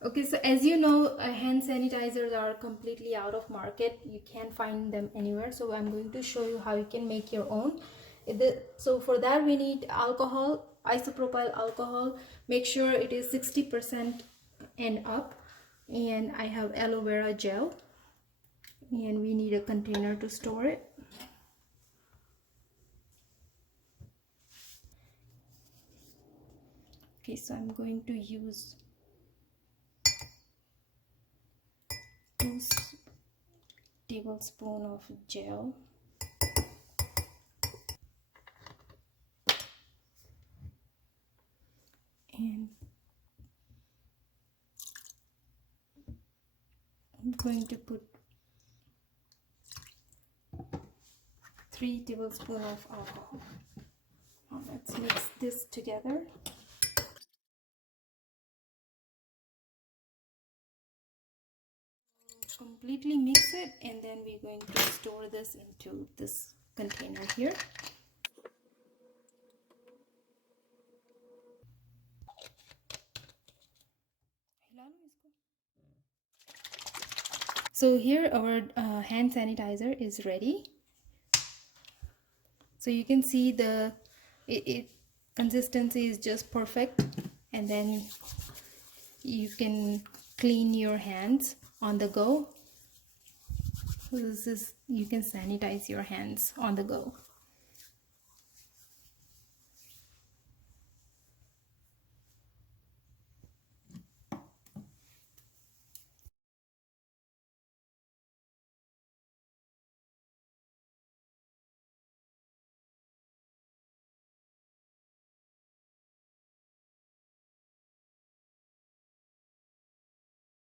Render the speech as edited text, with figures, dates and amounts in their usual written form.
Okay, so as you know, hand sanitizers are completely out of market. You can't find them anywhere. So I'm going to show you how you can make your own. So for that we need alcohol, isopropyl alcohol. Make sure it is 60% and up. And I have aloe vera gel. And we need a container to store it. Okay, so I'm going to use 2 tablespoons of gel. And I'm going to put 3 tablespoons of alcohol. Now let's mix this together. Completely mix it, and then we're going to store this into this container here. So here our hand sanitizer is ready. So you can see the consistency is just perfect, and then you can clean your hands on the go. This is, you can sanitize your hands on the go.